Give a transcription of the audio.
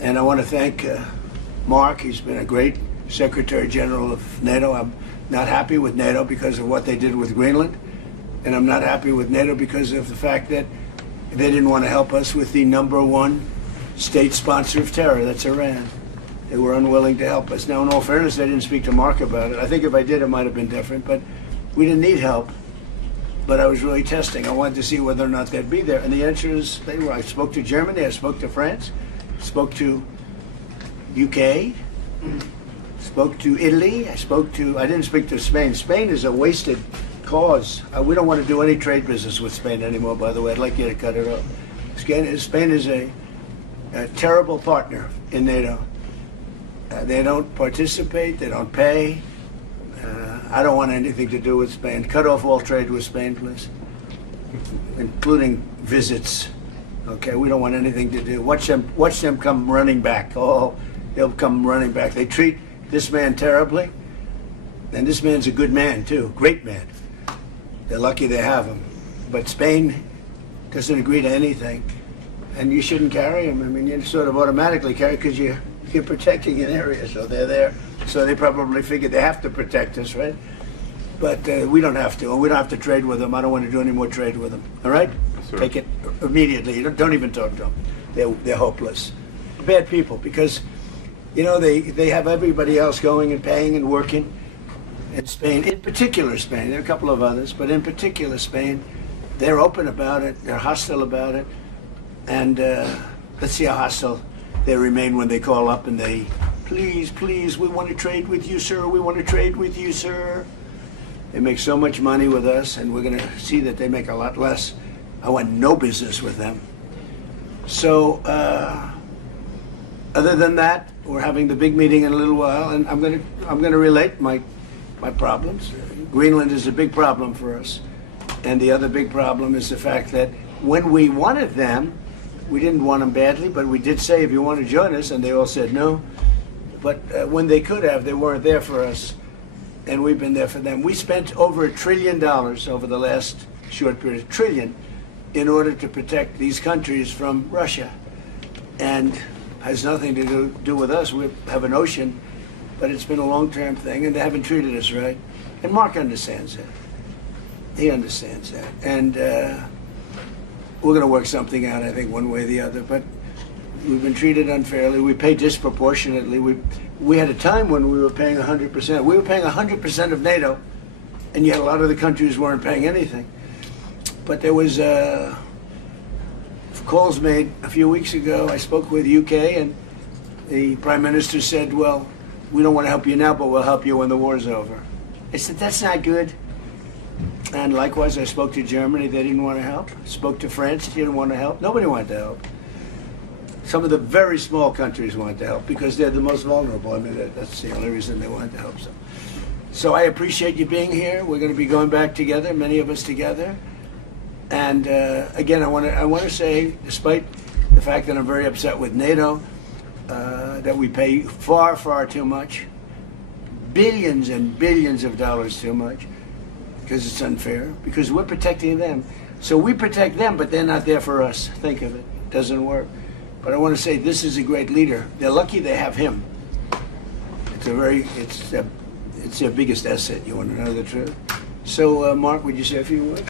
And I want to thank Mark. He's been a great Secretary General of NATO. I'm not happy with NATO because of what they did with Greenland. And I'm not happy with NATO because of the fact that they didn't want to help us with the #1 state sponsor of terror, that's Iran. They were unwilling to help us. Now, in all fairness, I didn't speak to Mark about it. I think if I did, it might have been different, but we didn't need help. But I was really testing. I wanted to see whether or not they'd be there. And the answer is they were. I spoke to Germany, I spoke to France, spoke to UK, spoke to Italy, I didn't speak to Spain. Spain is a wasted cause. We don't want to do any trade business with Spain anymore, by the way. I'd like you to cut it off. Spain is a terrible partner in NATO. They don't participate, they don't pay. I don't want anything to do with Spain. Cut off all trade with Spain, please, including visits. Okay, we don't want anything to do. Watch them come running back. Oh, they'll come running back. They treat this man terribly, and this man's a good man too, great man. They're lucky they have him. But Spain doesn't agree to anything, and you shouldn't carry him. I mean, you sort of automatically carry because you're protecting an area, so they're there. So they probably figured they have to protect us, right? But we don't have to, and we don't have to trade with them. I don't want to do any more trade with them. All right? Yes, take it immediately. Don't even talk to them. They're hopeless. Bad people, because they have everybody else going and paying and working. In Spain, in particular Spain, there are a couple of others, but in particular Spain, they're open about it. They're hostile about it, and let's see how hostile they remain when they call up and they, please, we want to trade with you, sir. We want to trade with you, sir. They make so much money with us, and we're going to see that they make a lot less. I want no business with them. So, other than that, we're having the big meeting in a little while, and I'm going to relate my problems. Greenland is a big problem for us, and the other big problem is the fact that when we wanted them, we didn't want them badly, but we did say, if you want to join us, and they all said no. But when they could have, they weren't there for us, and we've been there for them. We spent over $1 trillion over the last short period, $1 trillion, in order to protect these countries from Russia, and has nothing to do with us. We have an ocean, but it's been a long-term thing, and they haven't treated us right. And Mark understands that. He understands that, and we're going to work something out, I think, one way or the other. But we've been treated unfairly. We pay disproportionately. We had a time when we were paying 100%. We were paying 100% of NATO, and yet a lot of the countries weren't paying anything. But there was calls made a few weeks ago. I spoke with UK, and the Prime Minister said, well, we don't want to help you now, but we'll help you when the war's over. I said, that's not good. And likewise, I spoke to Germany. They didn't want to help. Spoke to France. They didn't want to help. Nobody wanted to help. Some of the very small countries wanted to help because they're the most vulnerable. I mean, that's the only reason they wanted to help. So I appreciate you being here. We're going to be going back together, many of us together. And again, I want to say, despite the fact that I'm very upset with NATO, that we pay far, far too much, billions and billions of dollars too much, because it's unfair, because we're protecting them. So we protect them, but they're not there for us. Think of it. It doesn't work. But I want to say this is a great leader. They're lucky they have him. It's their biggest asset. You want to know the truth? So, Mark, would you say a few words?